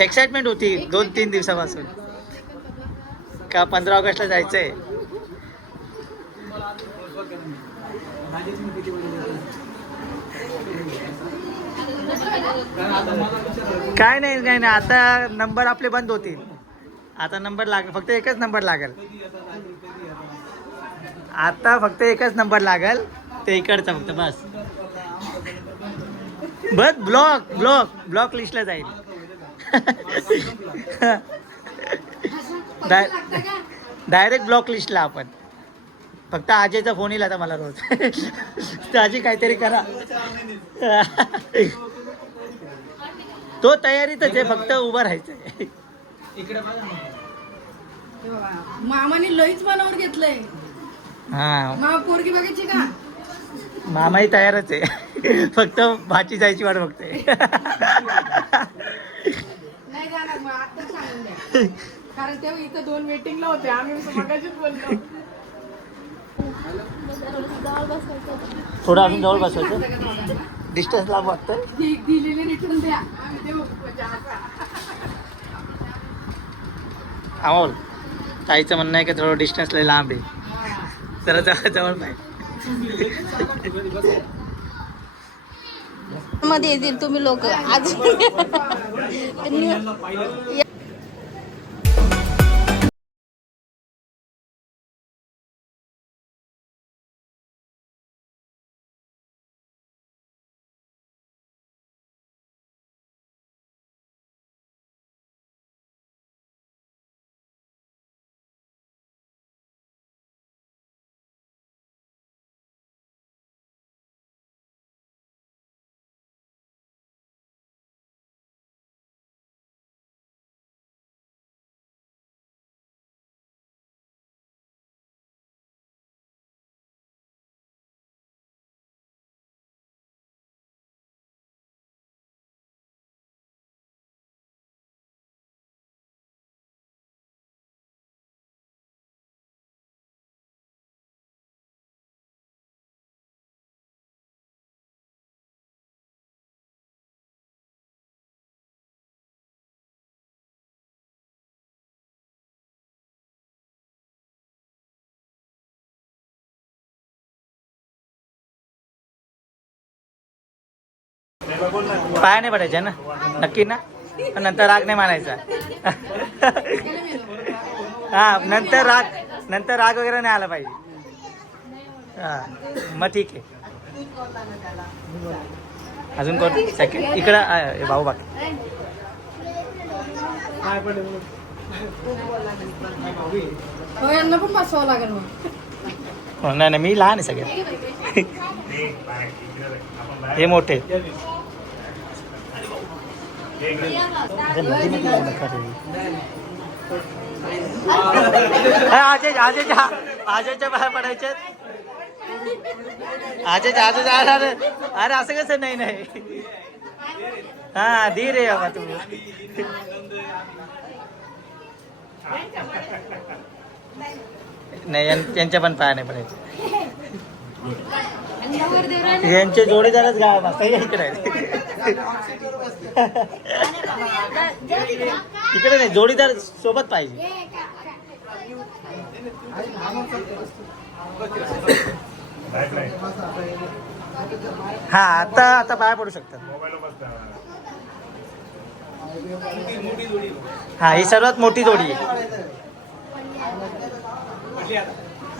Excitement होती 2-3 दिवसापासून का 15 ऑगस्टला जायचंय. काय नाही आता नंबर आपले बंद होतील. आता नंबर फक्त एकच नंबर लागेल. आता फक्त एकच नंबर लागेल ते इकडचा फक्त बस. ब्लॉक लिस्टला जाईल. डायरेक्ट ब्लॉक लिस्टला आपण. फक्त आजीचा फोन येईल आता मला रोज. आजी काहीतरी करा. तो तयारीतच आहे, फक्त उभं राहायचंय. मामाने लईच मनावर घेतलंय. हा मामा पोरगी बघायची का? मामाही तयारच आहे. फक्त भाची जायची वाट बघते. नाही जाणार मग आता सांगून द्या. कारण तेव्हा इथं 2 वेटिंगला होते. आम्ही मगाशीच बोललो. थोडं अजून जवळ बसवायचं. डिस्टन्स लांब वाटतंय. दिलेले रिटर्न द्या. अमोल ताईचं म्हणणं आहे की थोडं डिस्टन्स लय लांब आहे. जरा जवळ पाहिजे. मध्ये येतील तुम्ही लोक आज. पाया नाही पडायच्या ना नक्की ना. नंतर राग नाही मानायचा. हा नंतर राग वगैरे नाही आला पाहिजे. हा मग ठीक आहे. अजून कोण सेकंड इकडं भाऊ बाकी. यांना पण बसवावं लागेल मग. नाही मी लहान आहे सगळे. हे मोठे. आजच्या बाहेर पडायचे. आजच्या अरे असं कसं नाही. हा धीर आहे बाबा तू. नाही यांच्या पण पाया नाही पडायचे. यांचे जोडीदारच गाव मस्त इकडे. तिकडे नाही जोडीदार सोबत पाहिजे. हा आता पाया पडू शकतात. हा ही सर्वात मोठी जोडी आहे.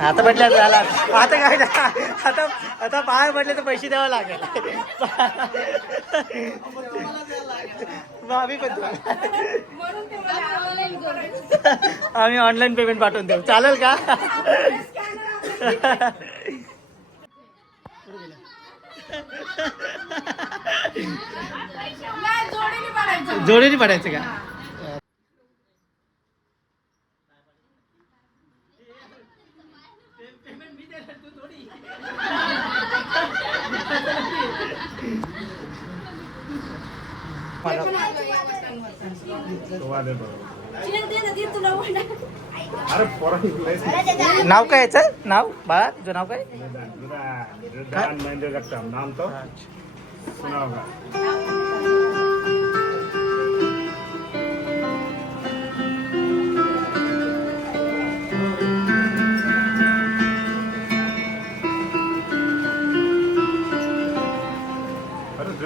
आता म्हटलं झाला. आता काय आता पाय म्हटले तर पैसे द्यावे लागेल. आम्ही ऑनलाईन पेमेंट पाठवून देऊ. चालेल का? जोडीने पडायचं का? नाव काय याचं? नाव बाळा तुझं नाव काय? नाम तो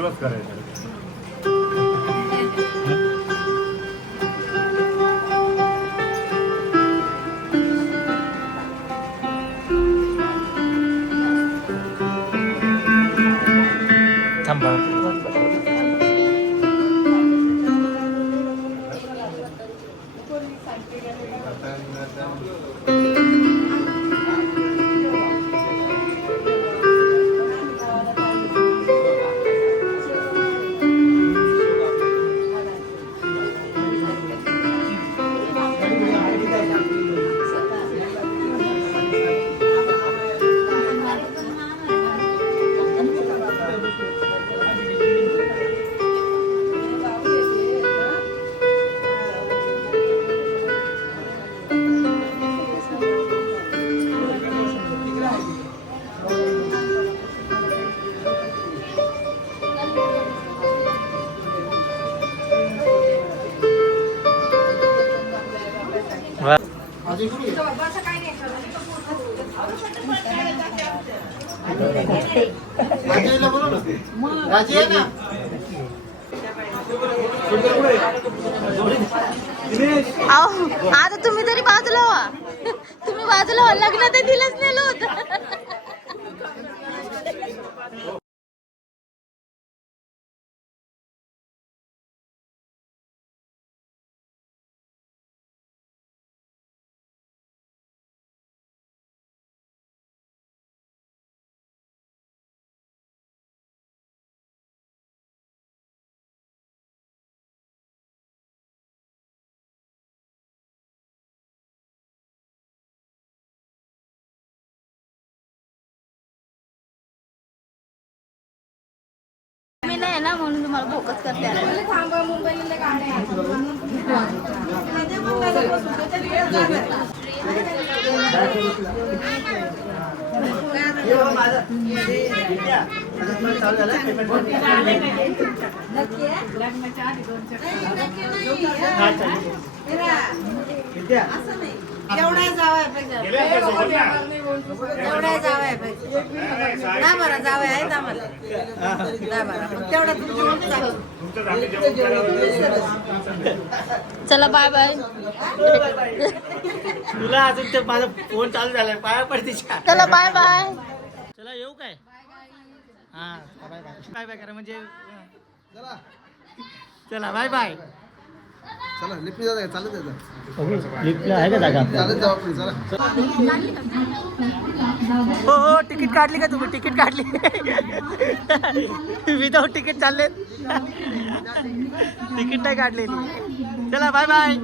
सर्वच करायचं. थांबा. अहो आता तुम्ही तरी बाजूला व्हा. तुम्ही बाजूला व्हा. लग्न तर दिलंच नेलं होतं. मी नाही ना म्हणून तुम्हाला फोकस करते आता. थांबा, मुंबईला गाड्या लग्नाच्या आधी 2 एवढा जावाय पाहिजे एवढा जावाय पाहिजे. दहा बारा जावाय आहेत आम्हाला. 10-12 तेवढा तुमच्या चला बाय बाय. तुला अजून ते माझा फोन चालू झालाय, पाया पडते. चला बाय बाय. चला येऊ काय? हा बाय बाय. बाय बाय करा म्हणजे चला बाय बाय. चला लिफ्टने जाता चालत जायचं. लिफ्टला आहे का जागा? चालत जाऊ आपण चला. हो हो तिकीट काढली का तुम्ही? तिकीट काढली? विदाऊट तिकीट चालले? तिकीट नाही काढलेली. चला बाय बाय.